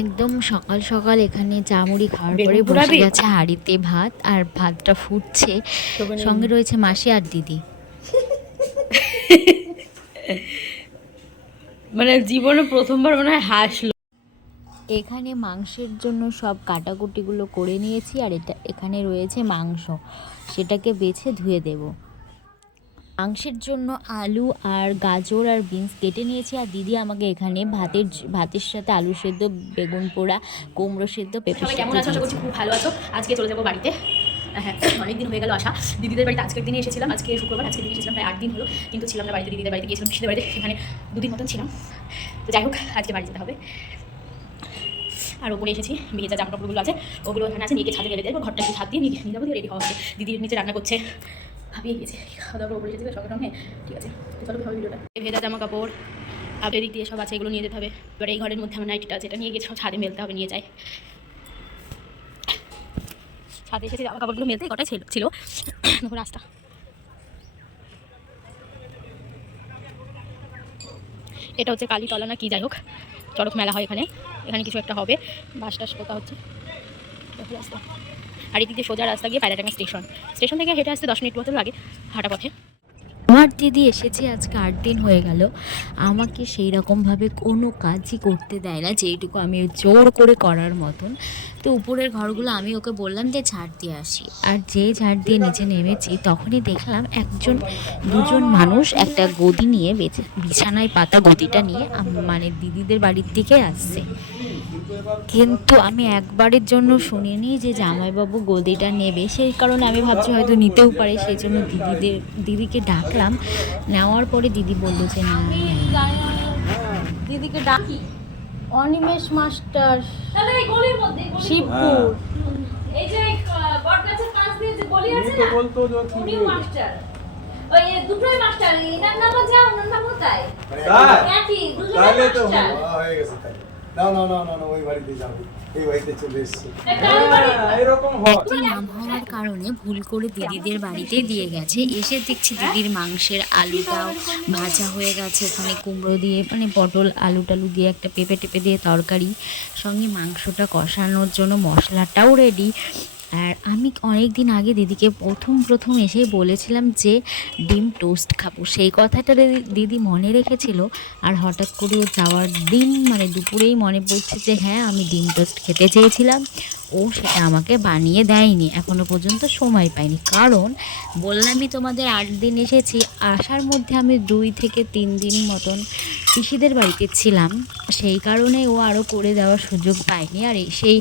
একদম সকাল সকাল এখানে চা মুড়ি খাওয়ার পরে বসে গেছে হাঁড়িতে ভাত, আর ভাতটা ফুটছে। সঙ্গে রয়েছে মাসি আর দিদি। মানে জীবনে প্রথমবার মনে হয় হাসলো। এখানে মাংসের জন্য সব কাটাকুটিগুলো করে নিয়েছি, আর এখানে রয়েছে মাংস, সেটাকে বেছে ধুয়ে দেব। মাংসের জন্য আলু আর গাজর আর বিনস কেটে নিয়েছি, আর দিদি আমাকে এখানে ভাতের সাথে আলু সেদ্ধ, বেগুন পোড়া, কুমড়ো সেদ্ধ, পেঁপে সেদ্ধ। কেমন আছো? আশা করছি খুব ভালো আছো। আজকে চলে যাবো বাড়িতে। হ্যাঁ, অনেকদিন হয়ে গেল আসা। দিদিদের বাড়িতে আজকের দিনে এসেছিলাম, আজকে শুক্রবার, আজকে দিন এসেছিলাম, প্রায় 8 দিন হলো, কিন্তু ছিলাম না বাড়িতে। দিদিদের বাড়িতে গিয়েছিলাম, পিসিদের বাড়িতে, সেখানে 2 দিন মতন ছিলাম। তো যাই হোক, আজকে বাড়ি যেতে হবে। আর ওপরে এসেছি, ভেজা জামা কাপড়গুলো আছে, ওগুলো এখানে আছে, নিয়ে ছাদে মেলে দেবো। ঘরটা একটু ছাদ দিয়ে নিয়ে যাবো, দিয়ে রেডি হওয়া হচ্ছে। দিদির নিচে রান্না করছে, ভাবিয়ে গিয়েছে। খাওয়া দাওয়া ওপরে এসেছি সঙ্গে সঙ্গে। ঠিক আছে, চলো ভাবি ভিডিওটা। ভেজা জামা কাপড় আর এদিক দিয়ে সব আছে, এগুলো নিয়ে যেতে হবে। এবার এই ঘরের মধ্যে আমার নাইটিটা আছে, এটা নিয়ে গিয়ে ছাদে মেলতে হবে, নিয়ে যাই। ছাদে এসেছি জামা কাপড়গুলো মেলতে, কটাই ছিল রাস্তা। এটা হচ্ছে কালীতলা না কি, যাই হোক, চড়ক মেলা হয় এখানে। এখানে কিছু একটা হবে, বাস টাস পোতা হচ্ছে রাস্তা। আর এদিকে সোজা রাস্তা গিয়ে পায়রাডাঙ্গা স্টেশন থেকে হেঁটে আসতে 10 মিনিট মতো লাগে হাঁটা পথে। আমার দিদি এসেছে আজকে 8 দিন হয়ে গেল, আমাকে সেই রকমভাবে কোনো কাজই করতে দেয় না, যেইটুকু আমি জোর করে করার মতন। তো উপরের ঘরগুলো আমি ওকে বললাম যে ঝাড় দিয়ে আসি, আর যে ঝাড় দিয়ে নিচে নেমেছি তখনই দেখলাম দুজন মানুষ একটা গদি নিয়ে, বিছানায় পাতা গদিটা নিয়ে মানে দিদিদের বাড়ির দিকে আসছে। কিন্তু আমি একবারের জন্য শুনিনি যে জামাইবাবু গদিটা নেবে, সেই কারণে আমি ভাবছি হয়তো নিতেও পারে, সেই জন্য দিদিকে ডাকলাম। নেওয়ার পরে দিদি বললো যে না। দিদিকে ডাকি, অনিমেষ মাস্টার, শিবপুর, এই যে বটগাছের পাশ দিয়ে যে গলি আছে না, উনিও মাস্টার। ওই দুটোই মাস্টার, এনার নামও যা, ওনার নামও তাই। একই, দুটোই মাস্টার। হয়ে গেছে তাই। না ওই বাড়িতে যাবো, এই বাড়িতে চলে এসেছি। একই নাম হওয়ার কারণে ভুল করে দিদিদের বাড়িতে দিয়ে গেছে। এসে দেখছি দিদির মাংসের আলুটাও ভাজা হয়ে গেছে, ওখানে কুমড়ো দিয়ে, মানে পটল আলু টালু দিয়ে একটা পেঁপে টেপে দিয়ে তরকারি, সঙ্গে মাংসটা কষানোর জন্য মশলাটাও রেডি। আর আমি অনেক দিন আগে দিদিকে প্রথম এসেই বলেছিলাম যে ডিম টোস্ট খাবো, সেই কথাটা দিদি মনে রেখেছিল। আর হঠাৎ করে যাওয়ার দিন মানে দুপুরেই মনে পড়ছে যে হ্যাঁ, আমি ডিম টোস্ট খেতে চেয়েছিলাম, ও সেটা আমাকে বানিয়ে দেয়নি, এখনও পর্যন্ত সময় পাইনি। কারণ বললামই তোমাদের 8 দিন এসেছি, আসার মধ্যে আমি 2 থেকে 3 দিন মতন পিসিদের বাড়িতে ছিলাম, সেই কারণে ও আরও করে দেওয়ার সুযোগ পায়নি। আর সেই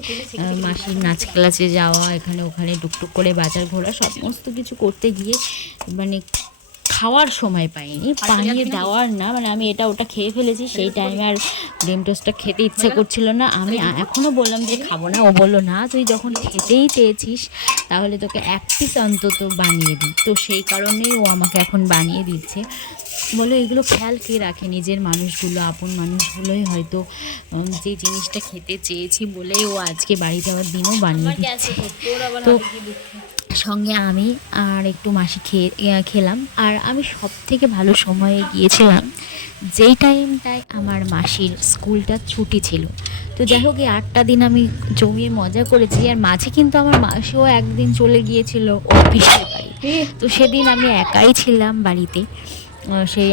মাসির নাচ ক্লাসে যাওয়া, এখানে ওখানে টুকটুক করে বাজার ঘোরা, সমস্ত কিছু করতে গিয়ে মানে খাওয়ার সময় পাইনি, বানিয়ে দেওয়ার না, মানে আমি এটা ওটা খেয়ে ফেলেছি। সেই টাইমে আর ডিম টোস্টটা খেতে ইচ্ছা করছিল না। আমি এখনও বললাম যে খাবো না, ও বললো না তুই যখন খেতেই চেয়েছিস তাহলে তোকে 1 পিস অন্তত বানিয়ে দিই। তো সেই কারণেই ও আমাকে এখন বানিয়ে দিচ্ছে। বলো, এগুলো খেয়াল কে রাখে? নিজের মানুষগুলো, আপন মানুষগুলোই হয়তো যে জিনিসটা খেতে চেয়েছি বলেই ও আজকে বাড়ি যাওয়ার দিনও বানিয়ে দিচ্ছে। তো সঙ্গে আমি আর একটু মাসি খেলাম। আর আমি সব থেকে ভালো সময়ে গিয়েছিলাম যেই টাইমটায় আমার মাসির স্কুলটা ছুটি ছিল। তো যাই হোক, এই 8টা দিন আমি জমিয়ে মজা করেছি। আর মাঝে কিন্তু আমার মাসিও একদিন চলে গিয়েছিল অফিসের বাড়ি, তো সেদিন আমি একাই ছিলাম বাড়িতে। সেই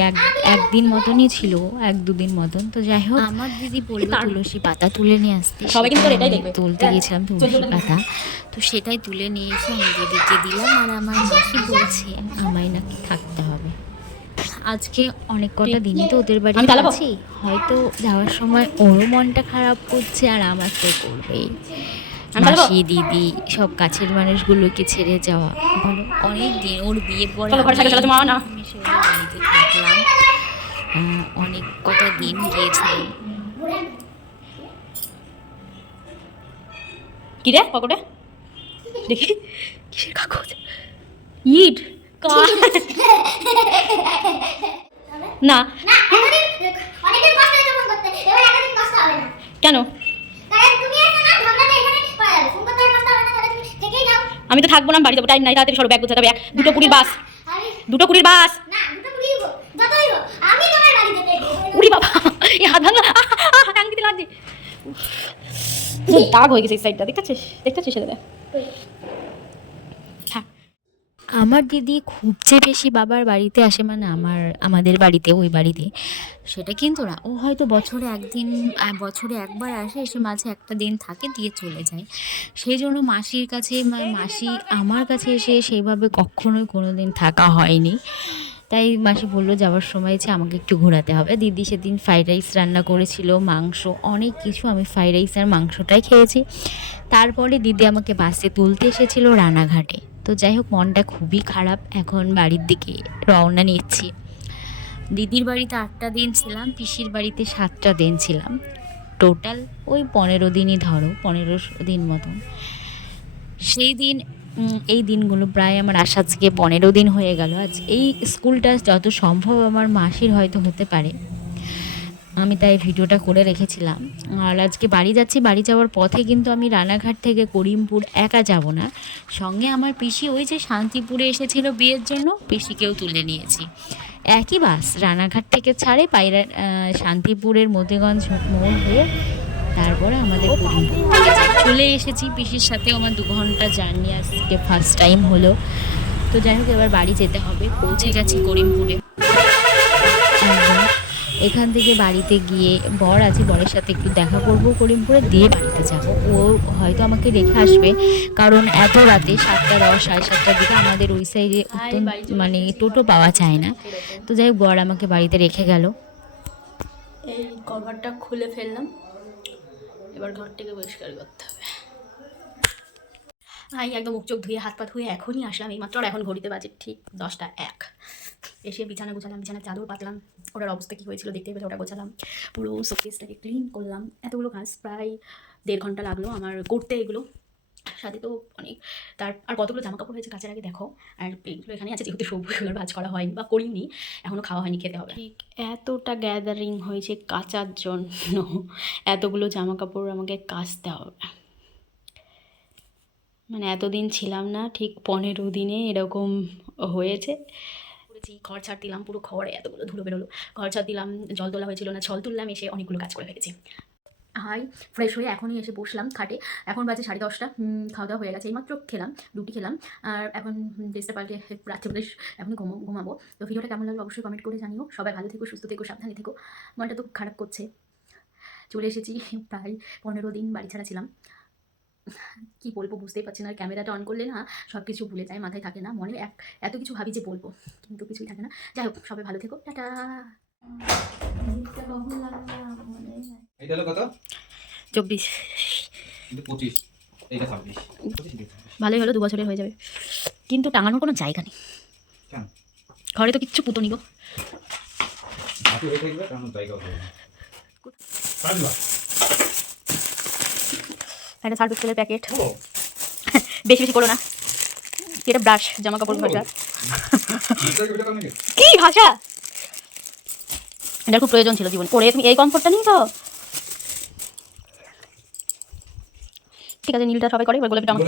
একদিন মতনই ছিল, 1-2 দিন মতন। তো যাই হোক, আমার দিদি বলল তুলসী পাতা তুলে নিয়ে আসতে, সবাই কিন্তু এটাই দেখবে। তুলতে গিয়েছিলাম তুলসী পাতা, তো সেটাই তুলে নিয়ে এসে আমি দিদিকে দিলাম। আর আমার মাসি বলছে আমায় নাকি থাকতে হবে আজকে অনেক কটা দিনই, তো ওদের বাড়ি আছি, হয়তো যাওয়ার সময় ওরও মনটা খারাপ করছে, আর আমার তো করবেই। মাসি দিদি সব কাছের মানুষগুলোকে ছেড়ে যাওয়া, বলো, অনেক দিন ওর বিয়ে পরে থাকলাম, অনেক কটা দিন গিয়েছিলাম। কি রে পকেটে দেখি, কিসের কাগজ? ইট না কেন? আমি তো থাকবো না, বাড়ি যাবো, টাইম নাই, তাড়াতাড়ি সরো, ব্যাগ গোছাতে হবে। 2টো 20 বাস, 2টো 20 বাস। উড়ি বাবা, এই হাত ভাঙা, হাত ভাঙতে লাগছে। দাগ হয়ে গেছে এই সাইডটা, দেখতেছিস সেটা? হ্যাঁ, আমার দিদি খুব যে বেশি বাবার বাড়িতে আসে, মানে আমাদের বাড়িতে, ওই বাড়িতে, সেটা কিন্তু না। ও হয়তো বছরে একদিন, বছরে একবার আসে, এসে মাঝে একটা দিন থাকে, দিয়ে চলে যায়। সেই জন্য মাসির কাছে, মাসি আমার কাছে এসে সেইভাবে কখনোই কোনো দিন থাকা হয়নি। তাই মাসি বললো যাওয়ার সময় যে আমাকে একটু ঘোরাতে হবে। দিদি সেদিন ফ্রাইড রাইস রান্না করেছিল, মাংস, অনেক কিছু। আমি ফ্রাইড রাইস আর মাংসটাই খেয়েছি। তারপরে দিদি আমাকে বাসে তুলতে এসেছিলো রানাঘাটে। তো যাই হোক, মনটা খুবই খারাপ। এখন বাড়ির দিকে রওনা নিচ্ছি। দিদির বাড়িতে 8টা দিন ছিলাম, পিসির বাড়িতে 7টা দিন ছিলাম। টোটাল ওই 15 দিনই ধরো, 15 দিন মতন। সেই দিন, এই দিনগুলো প্রায় আমার আসা আজকে 15 দিন হয়ে গেল। আজ এই স্কুলটা যত সম্ভব আমার মাসির হয়তো হতে পারে, আমি তাই ভিডিওটা করে রেখেছিলাম। আর আজকে বাড়ি যাচ্ছি। বাড়ি যাওয়ার পথে কিন্তু আমি রানাঘাট থেকে করিমপুর একা যাব না, সঙ্গে আমার পিসি ওই যে শান্তিপুরে এসেছিল বিয়ের জন্য, পিসিকেও তুলে নিয়েছি। একই বাস রানাঘাট থেকে ছাড়ে, পায়রা শান্তিপুরের মতিগঞ্জ মোড় হয়ে তারপরে আমাদের করিমপুর চলে এসেছি। পিসির সাথেও আমার 2 ঘন্টা জার্নি আজকে ফার্স্ট টাইম হলো। তো যাই হোক, এবার বাড়ি যেতে হবে। পৌঁছে গেছি করিমপুরে। একদম এখান থেকে বাড়িতে গিয়ে বর আছে, বরের সাথে একটু দেখা করবো করিমপুরে, দিয়ে বাড়িতে যাব। ও হয়তো আমাকে রেখে আসবে, কারণ এত রাতে 7টা 10, 7:30টার দিকে আমাদের ওই সাইডে মানে টোটো পাওয়া যায় না। তো যাই হোক, বর আমাকে বাড়িতে রেখে গেল। এই কভারটা খুলে ফেললাম, এবার ঘরটাকে পরিষ্কার করতে হবে। একদম মুখ চোখ ধুয়ে হাত পা ধুয়ে এখনই আসলাম এই মাত্র। আর এখন ঘড়িতে বাজে ঠিক 10টা 1। এসে বিছানা গোছালাম, বিছানার চাদর পাতলাম, ওটার অবস্থা কী হয়েছিল দেখতে পেলে, ওটা গোছালাম। পুরো শোকেসটাকে ক্লিন করলাম। এতগুলো কাজ প্রায় 1.5 ঘন্টা লাগলো আমার করতে এগুলো। সাথে তো অনেক, আর কতগুলো জামা কাপড় হয়েছে কাচার আগে দেখো। আর এইগুলো এখানে আছে, যেহেতু সবগুলোর ভাজ করা হয়নি বা করিনি, এখনও খাওয়া হয়নি, খেতে হবে। ঠিক এতটা গ্যাদারিং হয়েছে কাচার জন্য, এতগুলো জামা কাপড় আমাকে কাচতে হবে। মানে এতদিন ছিলাম না, ঠিক 15 দিনে এরকম হয়েছে। করেছি, ঘর ছাড় দিলাম, পুরো ঘরে এতগুলো ধুলো বেরোলো। ঘর ছাড় দিলাম, জল তোলা হয়েছিল না, জল তুললাম, এসে অনেকগুলো কাজ করে ফেলেছি। ফ্রেশ হয়ে এখনই এসে বসলাম খাটে। এখন বাজে 10:30। খাওয়া দাওয়া হয়ে গেছে, এইমাত্র খেলাম, রুটি খেলাম। আর এখন ড্রেসটা পাল্টে রাত্রেবেলা এখন ঘুমাবো। তো ভিডিওটা কেমন লাগলো অবশ্যই কমেন্ট করে জানিও। সবাই ভালো থেকো, সুস্থ থেকো, সাবধানে থেকো। মনটা তো খুব খারাপ করছে। চলে এসেছি, প্রায় 15 দিন বাড়ি ছাড়া ছিলাম। কী বলবো বুঝতেই পারছি না। ক্যামেরাটা অন করলে না সব কিছু ভুলে যায়, মাথায় থাকে না, মনে এত কিছু ভাবি যে বলবো, কিন্তু কিছুই থাকে না। যাই হোক, সবাই ভালো থেকো, টাটা। এটা হলো কত? 24। 25, এইটা 26। ভালোই হলো, 2 বছরে হয়ে যাবে। কিন্তু টাঙানোর কোনো জায়গা নেই। কেন? ঘরে তো কিচ্ছু পুতো নিব। হাতে হয়ে থাকবে, কারণ জায়গা হবে না। একটা সার্ফ এক্সেলের প্যাকেট। বেশি বেশি করো না। এটা ব্রাশ, জামা কাপড় ভাষা। কি ভাষা? এটা খুব প্রয়োজন ছিল জীবন পরে। তুমি এই কমফোর্টটা নিয়ে যাও। ঠিক আছে, নীলটা সবাই করে, এবার গোলাপিটা আমার।